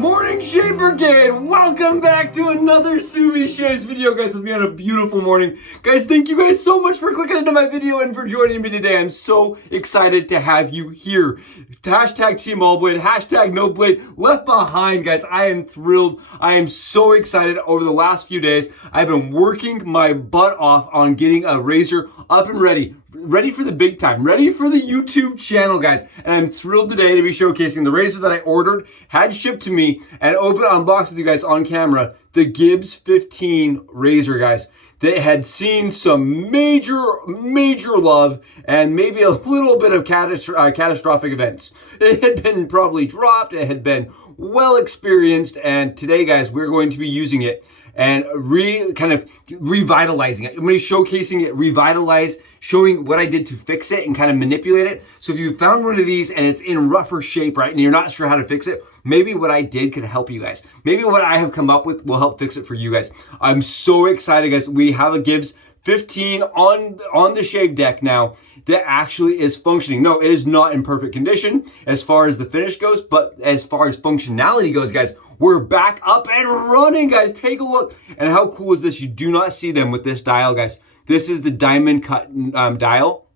Morning Shave Brigade! Welcome back to another Subi Shaves video, guys, with me on a beautiful morning. Guys, thank you guys so much for clicking into my video and for joining me today. I'm so excited to have you here. Hashtag Team All Blade, hashtag No Blade Left Behind, guys. I am thrilled. I am so excited. Over the last few days, I've been working my butt off on getting a razor up and ready for the big time, ready for the YouTube channel, guys. And I'm thrilled today to be showcasing the razor that I ordered, had shipped to me, and open unbox with you guys on camera, the Gibbs 15 razor, guys. That had seen some major love and maybe a little bit of catastrophic events. It had been probably dropped, it had been well experienced, and today, guys, we're going to be using it and kind of revitalizing it. I'm going to be showcasing it, revitalize, showing what I did to fix it and kind of manipulate it. So if you found one of these and it's in rougher shape, right, and you're not sure how to fix it, maybe what I did could help you guys. Maybe what I have come up with will help fix it for you guys. I'm so excited, guys. We have a Gibbs 15 on the shave deck now that actually is functioning. No, it is not in perfect condition as far as the finish goes, but as far as functionality goes, guys, we're back up and running, guys. Take a look. And how cool is this? You do not see them with this dial, guys. This is the diamond cut dial.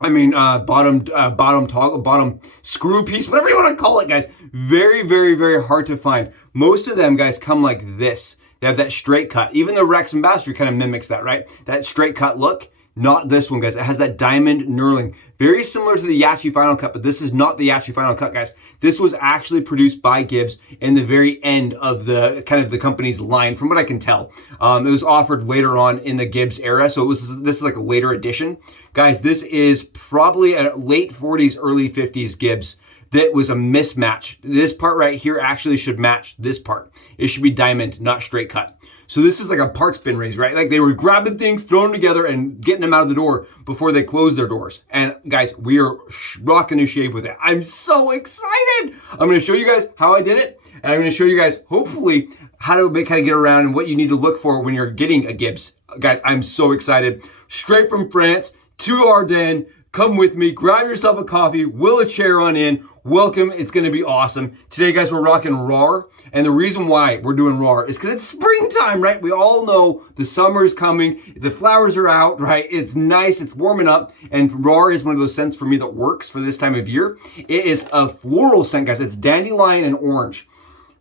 I mean, bottom toggle, bottom screw piece, whatever you want to call it, guys. Very hard to find. Most of them, guys, come like this. They have that straight cut. Even the Rex Ambassador kind of mimics that, right? That straight cut look. Not this one, guys. It has that diamond knurling. Very similar to the Yachi Final Cut, but this is not the Yachi Final Cut, guys. This was actually produced by Gibbs in the very end of the kind of the company's line, from what I can tell. It was offered later on in the Gibbs era, so this is like a later edition. Guys, this is probably a late 40s, early 50s Gibbs. That was a mismatch. This part right here actually should match this part. It should be diamond, not straight cut. So this is like a parts bin raise, right? Like they were grabbing things, throwing them together, and getting them out of the door before they closed their doors. And guys, we are rocking a shave with it. I'm so excited. I'm going to show you guys how I did it. And I'm going to show you guys, hopefully, how to kind of get around and what you need to look for when you're getting a Gibbs. Guys, I'm so excited. Straight from France to Ardennes. Come with me, grab yourself a coffee, wheel a chair on in. Welcome, it's gonna be awesome. Today, guys, we're rocking RAWR. And the reason why we're doing RAWR is because it's springtime, right? We all know the summer is coming, the flowers are out, right? It's nice, it's warming up. And RAWR is one of those scents for me that works for this time of year. It is a floral scent, guys. It's dandelion and orange.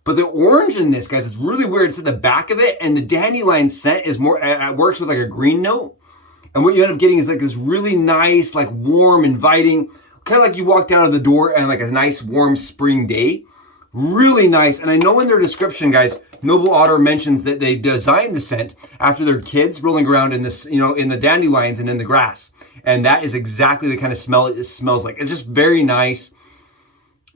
But the orange in this, guys, it's really weird. It's at the back of it, and the dandelion scent is more, it works with like a green note. And what you end up getting is like this really nice, like warm, inviting, kind of like you walked out of the door and like a nice warm spring day. Really nice. And I know in their description, guys, Noble Otter mentions that they designed the scent after their kids rolling around in this, you know, in the dandelions and in the grass. And that is exactly the kind of smell it smells like. It's just very nice.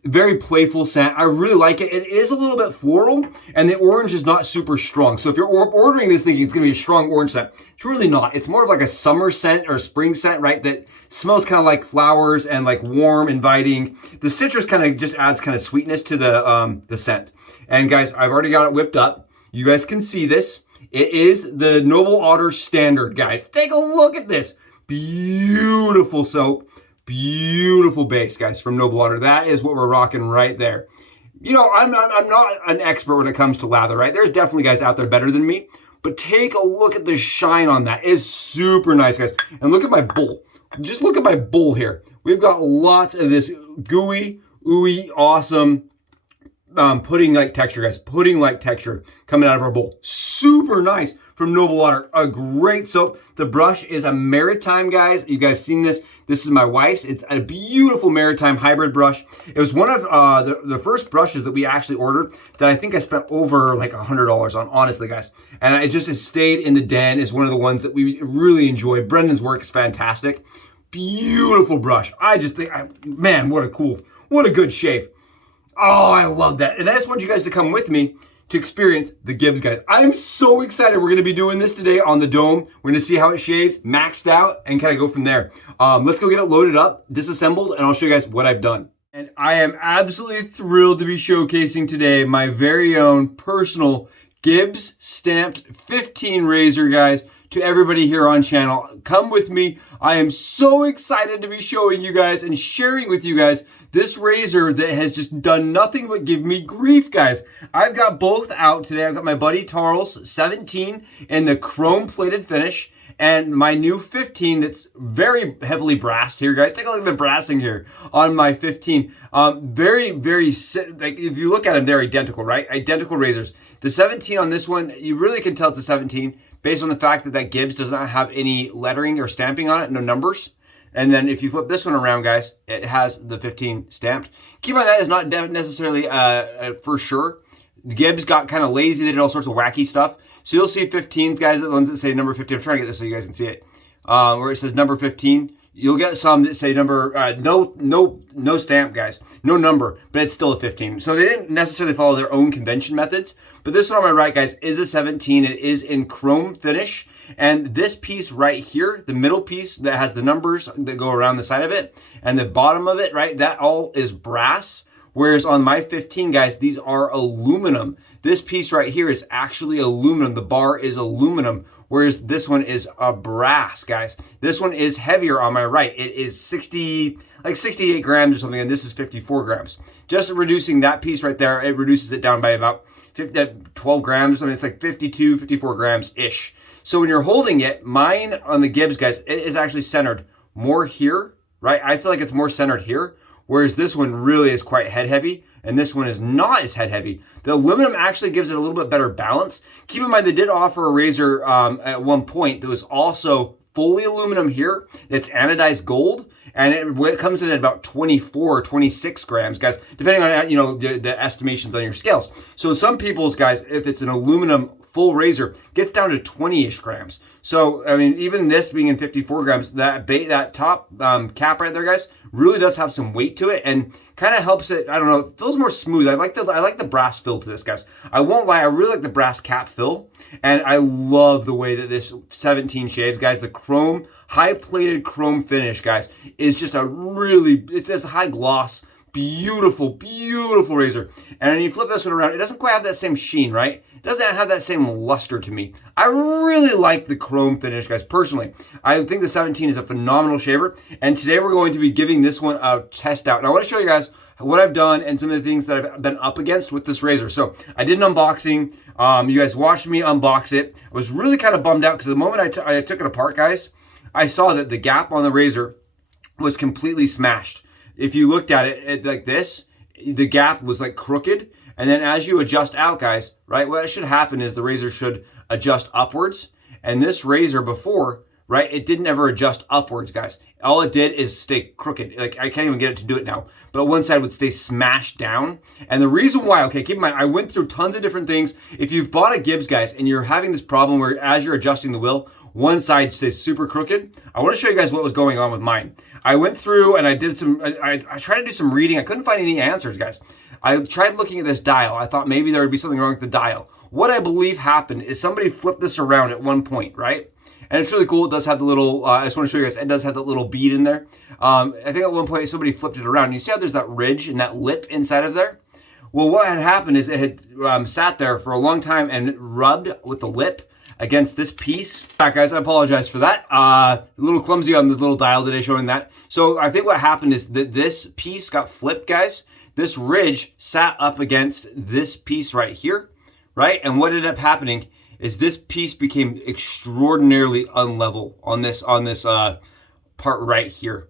Very playful scent. I really like it. It is a little bit floral, and the orange is not super strong. So if you're ordering this thinking it's going to be a strong orange scent, it's really not. It's more of like a summer scent or a spring scent, right? That smells kind of like flowers and like warm, inviting. The citrus kind of just adds kind of sweetness to the scent. And guys, I've already got it whipped up. You guys can see this. It is the Noble Otter Standard, guys. Take a look at this. Beautiful soap. Beautiful base, guys, from Noble Otter. That is what we're rocking right there. You know, I'm not an expert when it comes to lather, right? There's definitely guys out there better than me, but take a look at the shine on that. It's super nice, guys. And look at my bowl. Just look at my bowl here. We've got lots of this gooey, ooey, awesome pudding-like texture, guys. Pudding-like texture coming out of our bowl. Super nice from Noble Otter. A great soap. The brush is a Maritime, guys. You guys seen this? This is my wife's. It's a beautiful Maritime hybrid brush. It was one of the first brushes that we actually ordered that I think I spent over like $100 on, honestly, guys. And it just has stayed in the den. Is one of the ones that we really enjoy. Brendan's work is fantastic. Beautiful brush. I just think, man, what a good shave. Oh, I love that. And I just want you guys to come with me to experience the Gibbs, guys. I'm so excited. We're going to be doing this today on the dome. We're going to see how it shaves, maxed out, and kind of go from there. Let's go get it loaded up, disassembled, and I'll show you guys what I've done. And I am absolutely thrilled to be showcasing today my very own personal Gibbs stamped 15 razor, guys. to everybody here on channel. Come with me. I am so excited to be showing you guys and sharing with you guys this razor that has just done nothing but give me grief, guys. I've got both out today. I've got my buddy Tarl's 17 in the chrome plated finish, and my new 15 that's very heavily brassed here, guys. Take a look at the brassing here on my 15. Very, like if you look at them, they're identical, right? Identical razors. The 17 on this one, you really can tell it's a 17 based on the fact that Gibbs does not have any lettering or stamping on it, no numbers. And then if you flip this one around, guys, it has the 15 stamped. Keep in mind that is not necessarily for sure. Gibbs got kind of lazy. They did all sorts of wacky stuff. So you'll see 15s, guys, the ones that say number 15. I'm trying to get this so you guys can see it. Where it says number 15. You'll get some that say number, no stamp, guys. No number, but it's still a 15. So they didn't necessarily follow their own convention methods. But this one on my right, guys, is a 17. It is in chrome finish. And this piece right here, the middle piece that has the numbers that go around the side of it, and the bottom of it, right, that all is brass. Whereas on my 15, guys, these are aluminum. This piece right here is actually aluminum. The bar is aluminum, whereas this one is a brass, guys. This one is heavier on my right. It is 68 grams or something, and this is 54 grams. Just reducing that piece right there, it reduces it down by about 12 grams. I mean, it's like 52, 54 grams-ish. So when you're holding it, mine on the Gibbs, guys, it is actually centered more here, right? I feel like it's more centered here, whereas this one really is quite head heavy, and this one is not as head heavy. The aluminum actually gives it a little bit better balance. Keep in mind, they did offer a razor at one point that was also fully aluminum here. It's anodized gold, and it comes in at about 24 or 26 grams, guys, depending on the estimations on your scales. So some people's, guys, if it's an aluminum full razor, gets down to 20-ish grams. So, I mean, even this being in 54 grams, that top cap right there, guys, really does have some weight to it and kind of helps it, I don't know, it feels more smooth. I like the brass fill to this, guys. I won't lie, I really like the brass cap fill, and I love the way that this 17 shaves, guys. The chrome, high-plated chrome finish, guys, is just it has a high gloss, beautiful razor. And when you flip this one around, it doesn't quite have that same sheen, right? It doesn't have that same luster to me. I really like the chrome finish, guys, personally. I think the 17 is a phenomenal shaver, and today we're going to be giving this one a test out. And I want to show you guys what I've done and some of the things that I've been up against with this razor. So I did an unboxing. You guys watched me unbox it. I was really kind of bummed out because the moment I took it apart, guys, I saw that the gap on the razor was completely smashed. If you looked at it like this, the gap was like crooked. And then as you adjust out, guys, right, what should happen is the razor should adjust upwards. And this razor before, right, it didn't ever adjust upwards, guys. All it did is stay crooked. Like, I can't even get it to do it now. But one side would stay smashed down. And the reason why, okay, keep in mind, I went through tons of different things. If you've bought a Gibbs, guys, and you're having this problem where as you're adjusting the wheel, one side stays super crooked, I want to show you guys what was going on with mine. I went through and I did I tried to do some reading. I couldn't find any answers, guys. I tried looking at this dial. I thought maybe there would be something wrong with the dial. What I believe happened is somebody flipped this around at one point, right? And it's really cool. It does have the little, I just want to show you guys, it does have that little bead in there. I think at one point somebody flipped it around. And you see how there's that ridge and that lip inside of there? Well, what had happened is it had sat there for a long time and it rubbed with the lip against this piece. All right, guys, I apologize for that. A little clumsy on the little dial today showing that. So I think what happened is that this piece got flipped, guys. This ridge sat up against this piece right here, right? And what ended up happening is this piece became extraordinarily unlevel on this part right here.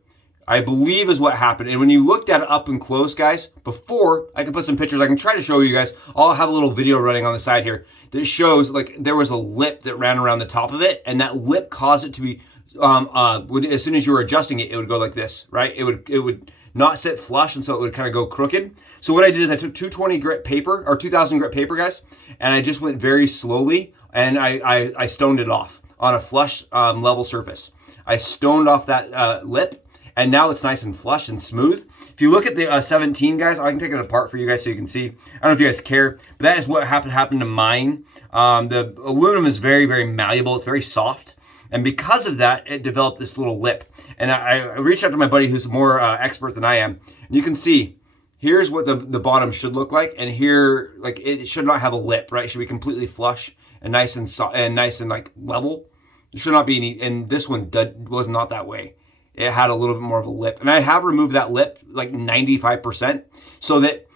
I believe is what happened. And when you looked at it up and close, guys, before, I can put some pictures, I can try to show you guys. I'll have a little video running on the side here that shows like there was a lip that ran around the top of it, and that lip caused it to be, as soon as you were adjusting it, it would go like this, right? It would not sit flush, and so it would kind of go crooked. So what I did is I took 220 grit paper, or 2000 grit paper, guys, and I just went very slowly, and I stoned it off on a flush level surface. I stoned off that lip, and now it's nice and flush and smooth. If you look at the 17, guys, I can take it apart for you guys so you can see. I don't know if you guys care, but that is what happened to mine. The aluminum is very, very malleable. It's very soft. And because of that, it developed this little lip. And I reached out to my buddy who's more expert than I am. And you can see, here's what the bottom should look like. And here, like, it should not have a lip, right? It should be completely flush and nice and like level. There should not be any, and this one was not that way. It had a little bit more of a lip. And I have removed that lip like 95% so that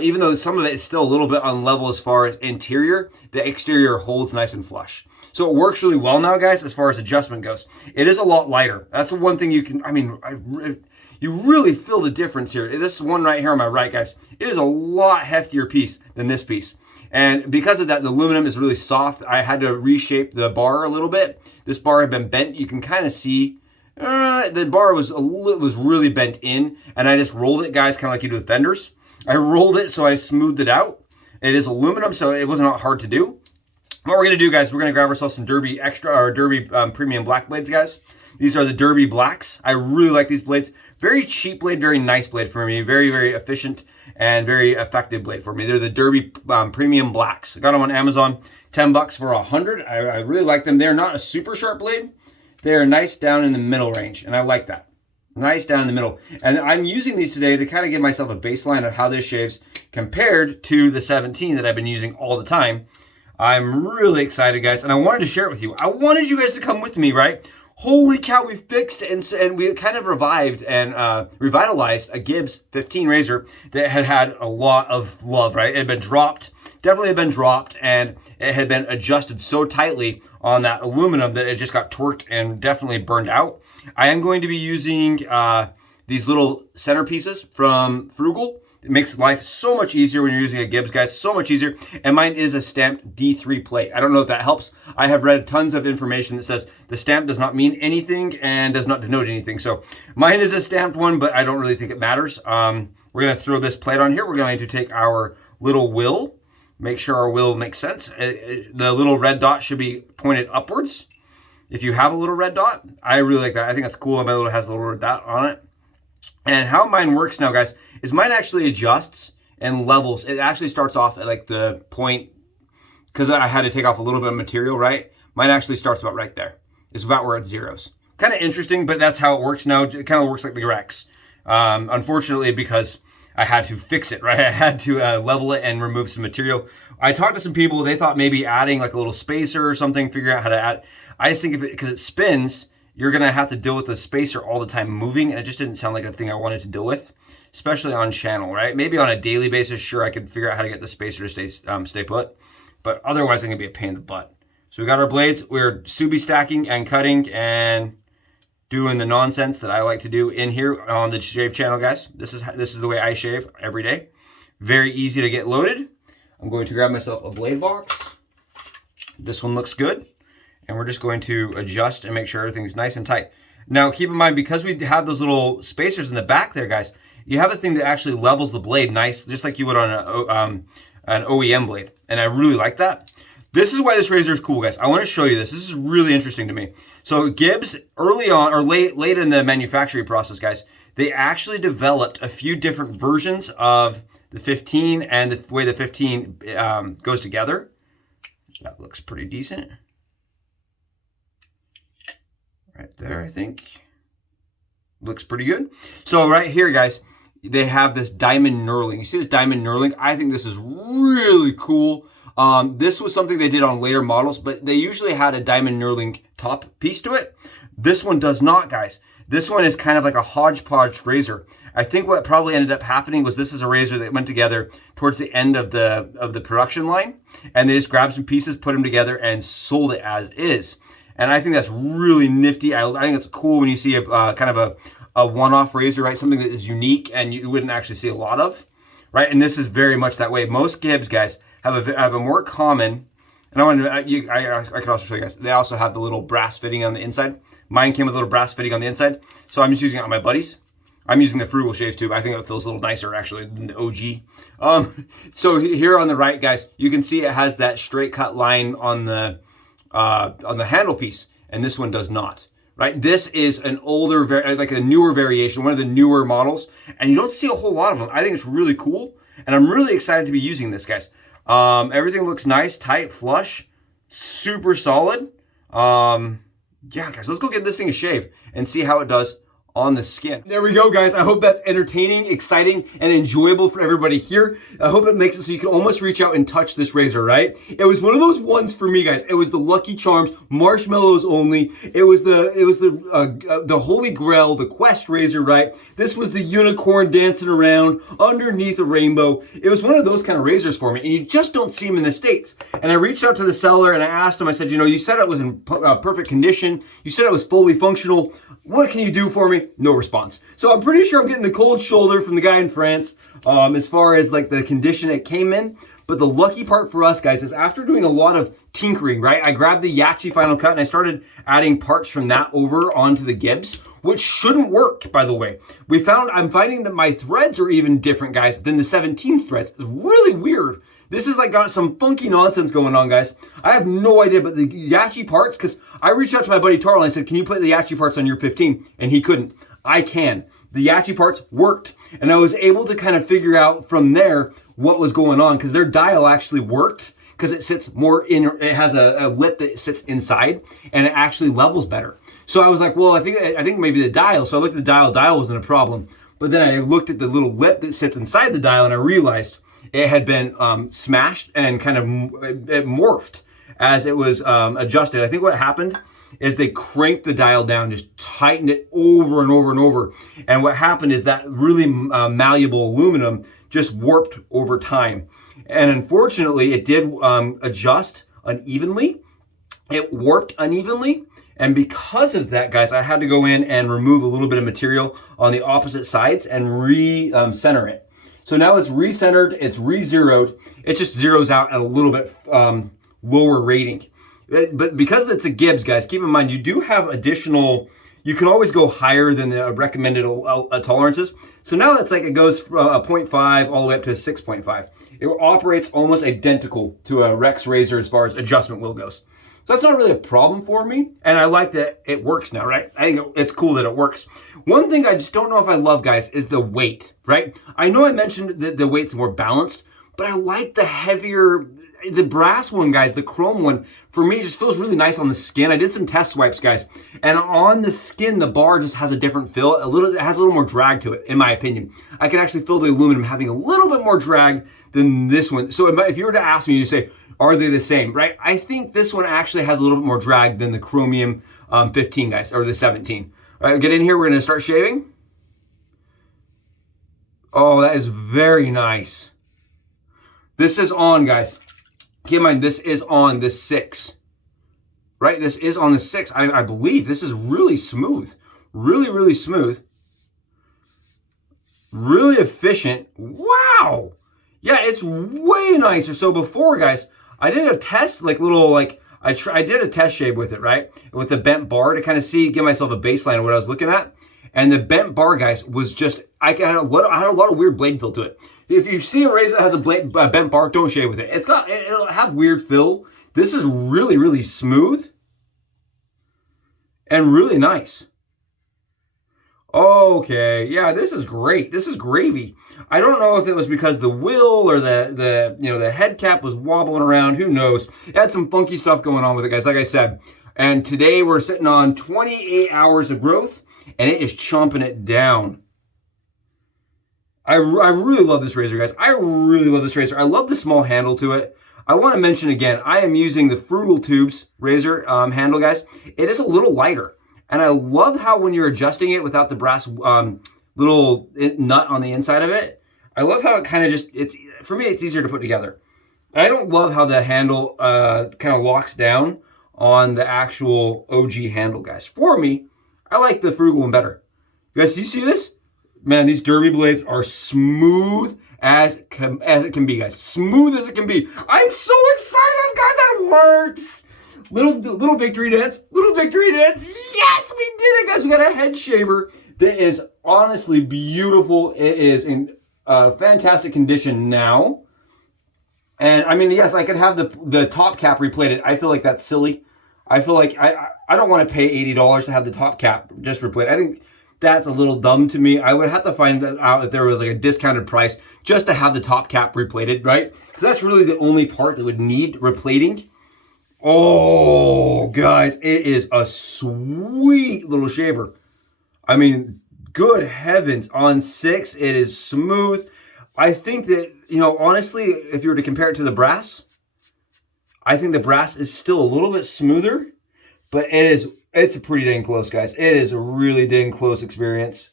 even though some of it is still a little bit unlevel as far as interior, the exterior holds nice and flush. So it works really well now, guys, as far as adjustment goes. It is a lot lighter. That's the one thing you can, I mean, you really feel the difference here. This one right here on my right, guys, it is a lot heftier piece than this piece. And because of that, the aluminum is really soft. I had to reshape the bar a little bit. This bar had been bent. You can kind of see the bar was really bent in, and I just rolled it, guys, kind of like you do with fenders. I rolled it so I smoothed it out. It is aluminum, so it was not hard to do. What we're gonna do, guys, we're gonna grab ourselves some Derby Extra or Derby Premium Black blades, guys. These are the Derby Blacks. I really like these blades. Very cheap blade, very nice blade for me. Very, very efficient and very effective blade for me. They're the Derby Premium Blacks. I got them on Amazon, 10 bucks for 100. I really like them. They're not a super sharp blade. They're nice down in the middle range, and I like that. Nice down in the middle. And I'm using these today to kind of give myself a baseline of how this shaves compared to the 17 that I've been using all the time. I'm really excited, guys, and I wanted to share it with you. I wanted you guys to come with me, right? Holy cow, we fixed and we kind of revived and revitalized a Gibbs 15 razor that had a lot of love, right? It had been dropped, definitely had been dropped, and it had been adjusted so tightly on that aluminum that it just got torqued and definitely burned out. I am going to be using these little centerpieces from Frugal. It makes life so much easier when you're using a Gibbs, guys, so much easier. And mine is a stamped D3 plate. I don't know if that helps. I have read tons of information that says the stamp does not mean anything and does not denote anything. So mine is a stamped one, but I don't really think it matters. We're going to throw this plate on here. We're going to take our little wheel, make sure our wheel makes sense. The little red dot should be pointed upwards. If you have a little red dot, I really like that. I think that's cool. My little has a little red dot on it. And how mine works now, guys, is mine actually adjusts and levels. It actually starts off at like the point, because I had to take off a little bit of material, right? Mine actually starts about right there. It's about where it zeros. Kind of interesting, but that's how it works now. It kind of works like the Rex. Unfortunately, because I had to fix it, right? I had to level it and remove some material. I talked to some people. They thought maybe adding like a little spacer or something, figuring out how to add. I just think if it, because it spins, you're going to have to deal with the spacer all the time moving, and it just didn't sound like a thing I wanted to deal with, especially on channel, right? Maybe on a daily basis, sure, I could figure out how to get the spacer to stay put, but otherwise I'm going to be a pain in the butt. So we got our blades. We're Subi stacking and cutting and doing the nonsense that I like to do in here on the shave channel, guys. This is the way I shave every day. Very easy to get loaded. I'm going to grab myself a blade box. This one looks good. And we're just going to adjust and make sure everything's nice and tight. Now, keep in mind, because we have those little spacers in the back there, guys, you have a thing that actually levels the blade nice, just like you would on an OEM blade. And I really like that. This is why this razor is cool, guys. I want to show you this. This is really interesting to me. So Gibbs, early on, or late in the manufacturing process, guys, they actually developed a few different versions of the 15 and the way the 15 goes together. That looks pretty decent. Right there, I think. Looks pretty good. So right here, guys, they have this diamond knurling. You see this diamond knurling? I think this is really cool. This was something they did on later models, but they usually had a diamond knurling top piece to it. This one does not, guys. This one is kind of like a hodgepodge razor. I think what probably ended up happening was this is a razor that went together towards the end of the production line, and they just grabbed some pieces, put them together, and sold it as is. And I think that's really nifty. I think it's cool when you see a kind of a one-off razor, right? Something that is unique and you wouldn't actually see a lot of, right? And this is very much that way. Most Gibbs, guys, have a more common, and I can also show you guys, they also have the little brass fitting on the inside. Mine came with a little brass fitting on the inside, so I'm just using it on my buddies. I'm using the Frugal shave tube. I think it feels a little nicer, actually, than the OG. So here on the right, guys, you can see it has that straight cut line on the handle piece, and this one does not, right? This is an older, like a newer variation, one of the newer models, and you don't see a whole lot of them. I think it's really cool, and I'm really excited to be using this, guys. Everything looks nice, tight, flush, super solid. Yeah, guys, let's go get this thing a shave and see how it does on the skin. There we go, guys. I hope that's entertaining, exciting, and enjoyable for everybody here. I hope it makes it so you can almost reach out and touch this razor, right? It was one of those ones for me, guys. It was the Lucky Charms, marshmallows only. It was the Holy Grail, the Quest razor, right? This was the unicorn dancing around underneath a rainbow. It was one of those kind of razors for me, and you just don't see them in the States. And I reached out to the seller and I asked him, I said, you know, you said it was in perfect condition. You said it was fully functional. What can you do for me? No response. So I'm pretty sure I'm getting the cold shoulder from the guy in France as far as like the condition it came in. But the lucky part for us, guys, is after doing a lot of tinkering, right? I grabbed the Yachi Final Cut and I started adding parts from that over onto the Gibbs, which shouldn't work, by the way. I'm finding that my threads are even different, guys, than the 17 threads. It's really weird. This is like got some funky nonsense going on, guys. I have no idea, but the Yachi parts, because I reached out to my buddy Tarl and I said, can you put the Yachi parts on your 15? And he couldn't. I can. The Yachi parts worked. And I was able to kind of figure out from there what was going on, because their dial actually worked, because it sits more in, it has a lip that sits inside and it actually levels better. So I was like, well, I think maybe the dial. So I looked at the dial wasn't a problem. But then I looked at the little lip that sits inside the dial and I realized it had been smashed and kind of it morphed as it was adjusted. I think what happened is they cranked the dial down, just tightened it over and over and over. And what happened is that really malleable aluminum just warped over time. And unfortunately, it did adjust unevenly. It warped unevenly. And because of that, guys, I had to go in and remove a little bit of material on the opposite sides and re-center it. So now it's recentered, it's re-zeroed. It just zeroes out at a little bit lower rating. But because it's a Gibbs, guys, keep in mind, you do have additional, you can always go higher than the recommended tolerances. So now that's like, it goes from a 0.5 all the way up to a 6.5. It operates almost identical to a Rex razor as far as adjustment wheel goes. So that's not really a problem for me. And I like that it works now, right? I think it's cool that it works. One thing I just don't know if I love, guys, is the weight, right? I know I mentioned that the weight's more balanced, but I like the heavier, the brass one, guys, the chrome one, for me, just feels really nice on the skin. I did some test swipes, guys, and on the skin, the bar just has a different feel. It has a little more drag to it, in my opinion. I can actually feel the aluminum having a little bit more drag than this one. So if you were to ask me, you say, are they the same, right? I think this one actually has a little bit more drag than the Chromium 15, guys, or the 17. All right, get in here. We're going to start shaving. Oh, that is very nice. This is on, guys. Keep in mind, this is on the 6, right? This is on the 6. I believe this is really smooth. Really, really smooth. Really efficient. Wow. Yeah, it's way nicer. So before, guys, I did a test, I did a test shave with it, right? With the bent bar to kind of give myself a baseline of what I was looking at. And the bent bar, guys, was just, I had a lot of weird blade feel to it. If you see a razor that has a bent bar, don't shave with it. It'll have weird fill. This is really, really smooth and really nice. Okay, yeah, this is great. This is gravy. I don't know if it was because the wheel or the head cap was wobbling around. Who knows? It had some funky stuff going on with it, guys, like I said. And today we're sitting on 28 hours of growth, and it is chomping it down. I really love this razor, guys. I really love this razor. I love the small handle to it. I want to mention again, I am using the Frugal Tubes razor handle, guys. It is a little lighter. And I love how when you're adjusting it without the brass little nut on the inside of it, I love how it kind of just, for me, it's easier to put together. I don't love how the handle kind of locks down on the actual OG handle, guys. For me, I like the Frugal one better. You guys, do you see this? Man, these derby blades are smooth as it can be, guys. Smooth as it can be. I'm so excited, guys. That works. Little victory dance. Little victory dance. Yes, we did it, guys. We got a head shaver that is honestly beautiful. It is in fantastic condition now. And I mean, yes, I could have the top cap replated. I feel like that's silly. I feel like I don't want to pay $80 to have the top cap just replated. I think that's a little dumb to me. I would have to find out if there was like a discounted price just to have the top cap replated, right? Because that's really the only part that would need replating. Oh, guys, it is a sweet little shaver. I mean, good heavens, on 6, it is smooth. I think that, you know, honestly, if you were to compare it to the brass, I think the brass is still a little bit smoother, but it's a pretty dang close, guys. It is a really dang close experience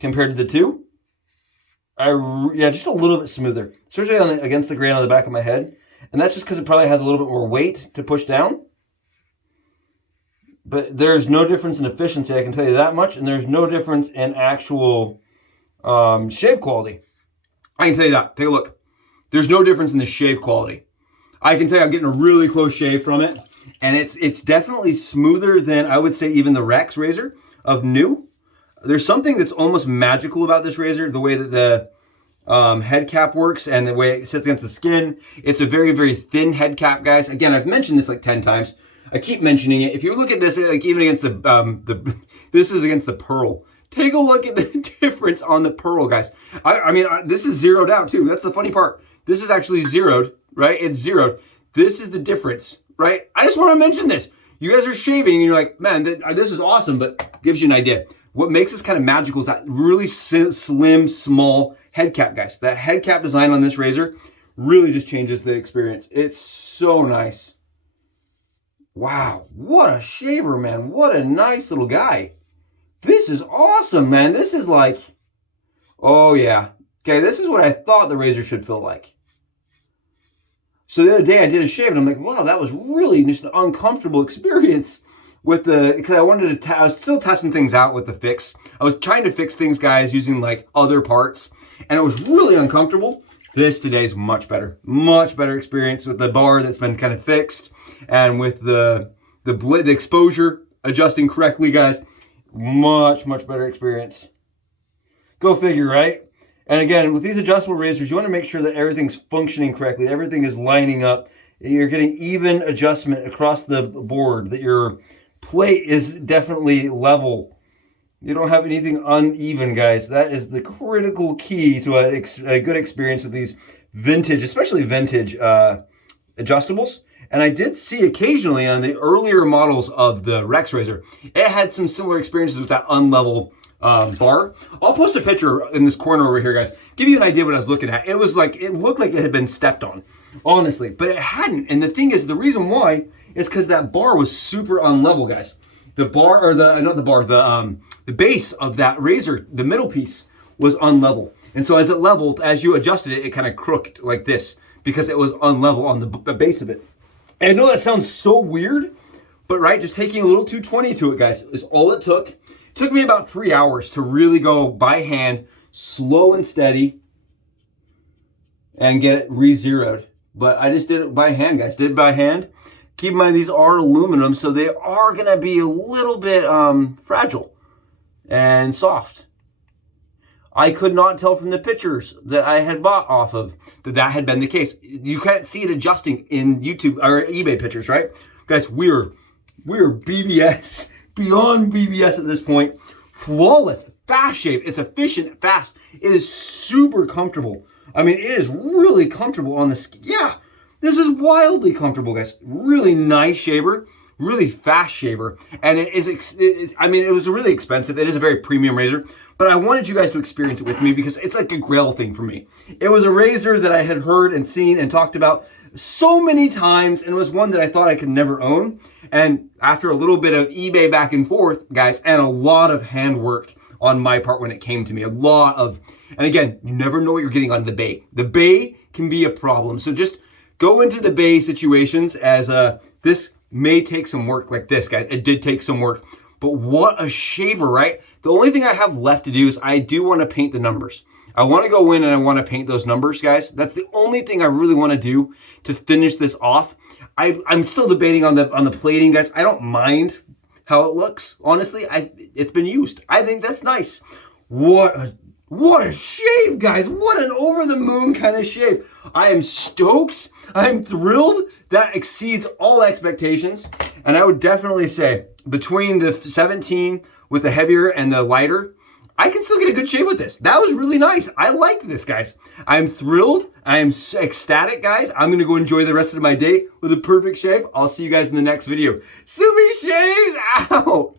compared to the 2. Yeah, just a little bit smoother, especially against the grain on the back of my head. And that's just because it probably has a little bit more weight to push down. But there's no difference in efficiency, I can tell you that much. And there's no difference in actual shave quality. I can tell you that. Take a look. There's no difference in the shave quality. I can tell you I'm getting a really close shave from it. And it's definitely smoother than, I would say, even the Rex razor of new. There's something that's almost magical about this razor, the way that the head cap works and the way it sits against the skin. It's a very, very thin head cap, guys. Again, I've mentioned this like 10 times. I keep mentioning it. If you look at this, like even against this is against the pearl. Take a look at the difference on the pearl, guys. I mean, this is zeroed out too. That's the funny part. This is actually zeroed, right? It's zeroed. This is the difference, right? I just want to mention this. You guys are shaving and you're like, man, this is awesome, but gives you an idea. What makes this kind of magical is that really slim, small head cap, guys. That head cap design on this razor really just changes the experience. It's so nice. Wow, what a shaver, man. What a nice little guy. This is awesome, man. This is like, oh yeah. Okay, this is what I thought the razor should feel like. So the other day I did a shave and I'm like, wow, that was really just an uncomfortable experience with because I wanted to, I was still testing things out with the fix. I was trying to fix things, guys, using like other parts, and it was really uncomfortable. This today is much better experience with the bar that's been kind of fixed, and with the exposure adjusting correctly, guys. Much better experience. Go figure, right? And again, with these adjustable razors, you want to make sure that everything's functioning correctly. Everything is lining up. You're getting even adjustment across the board, that your plate is definitely level. You don't have anything uneven, guys. That is the critical key to a good experience with these vintage, especially vintage adjustables. And I did see occasionally on the earlier models of the Rex razor, it had some similar experiences with that unlevel bar. I'll post a picture in this corner over here, guys. Give you an idea what I was looking at. It was like, it looked like it had been stepped on, honestly, but it hadn't. And the thing is, the reason why is because that bar was super unlevel, guys. The bar, or not the bar, the base of that razor, the middle piece was unlevel. And so as it leveled, as you adjusted it, it kind of crooked like this because it was unlevel on the base of it. And I know that sounds so weird, but right, just taking a little 220 to it, guys, is all it took. It took me about 3 hours to really go by hand, slow and steady, and get it re-zeroed. But I just did it by hand, guys. Did it by hand. Keep in mind, these are aluminum, so they are going to be a little bit fragile and soft. I could not tell from the pictures that I had bought off of that had been the case. You can't see it adjusting in YouTube or eBay pictures, right? Guys, we're BBS, beyond BBS at this point. Flawless, fast shave. It's efficient, fast. It is super comfortable. I mean, it is really comfortable on the skin. Yeah, this is wildly comfortable, guys. Really nice shaver, really fast shaver. And it is, I mean, it was really expensive. It is a very premium razor, but I wanted you guys to experience it with me because it's like a grail thing for me. It was a razor that I had heard and seen and talked about so many times, and it was one that I thought I could never own. And after a little bit of eBay back and forth, guys, and a lot of handwork on my part when it came to me, and again, you never know what you're getting on the bay. The bay can be a problem. So just go into the bay situations as this may take some work like this, guys. It did take some work, but what a shaver, right? The only thing I have left to do is I do want to paint the numbers. I want to go in and I want to paint those numbers, guys. That's the only thing I really want to do to finish this off. I'm still debating on the plating, guys. I don't mind how it looks. Honestly, it's been used. I think that's nice. What a shave, guys. What an over the moon kind of shave. I am stoked. I'm thrilled. That exceeds all expectations. And I would definitely say between the 17 with the heavier and the lighter, I can still get a good shave with this. That was really nice. I liked this, guys. I'm thrilled. I am ecstatic, guys. I'm going to go enjoy the rest of my day with a perfect shave. I'll see you guys in the next video. Sumi shaves out.